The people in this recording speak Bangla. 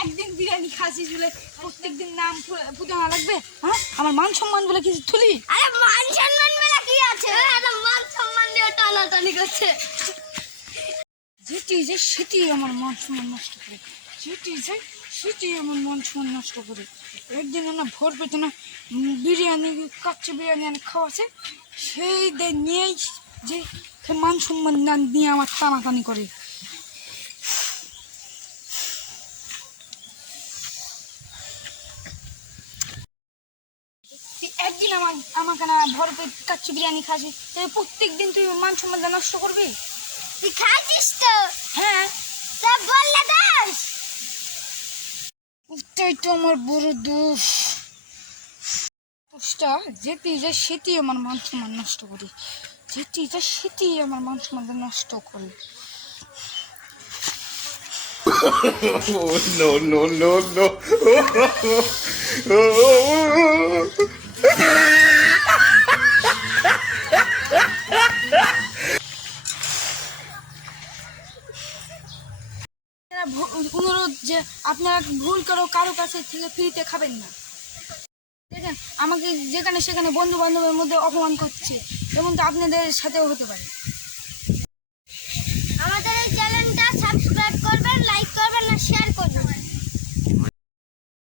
একদিন বিরিয়ানি খাসি ঝুলে প্রত্যেকদিন নাম পুজো না লাগবে? হ্যাঁ? আমার মান সম্মান বলে কিছু থুলি আরে টানাটানি করছে। যেটি যে সেটি আমার মন সম্মান নষ্ট করে। যেটি যে সেটি আমার মন সম্মান নষ্ট করে। একদিন না ভোর পেতে না বিরিয়ানি, কাচ্চি বিরিয়ানি আমি খাওয়াছে। সেই দিন নিয়েই যে মান সম্মান নিয়ে আমার টানাটানি করে তুই একদিন আমার আমাকে না ভর পেট কাচ্চি বিরিয়ানি খাসি তাই প্রত্যেক দিন তুই মান সম্মান নষ্ট করবি তুই খাইছিস তো হ্যাঁ তা বললে ওটাই তো আমার বড় দোষ দোষটা যেটি যা সেটি আমার মান সম্মান নষ্ট করি যেটি যা সেটি আমার মান সম্মান নষ্ট করি Oh no no no no! আপনারা অনুরোধ যে আপনারা ভুল করো কারও কাছে থেকে ফ্রিতে খাবেন না। দেখেন আমাকে যেখানে সেখানে বন্ধু বান্ধবের মধ্যে অপমান করছে তো আপনাদের সাথেও হতে পারে।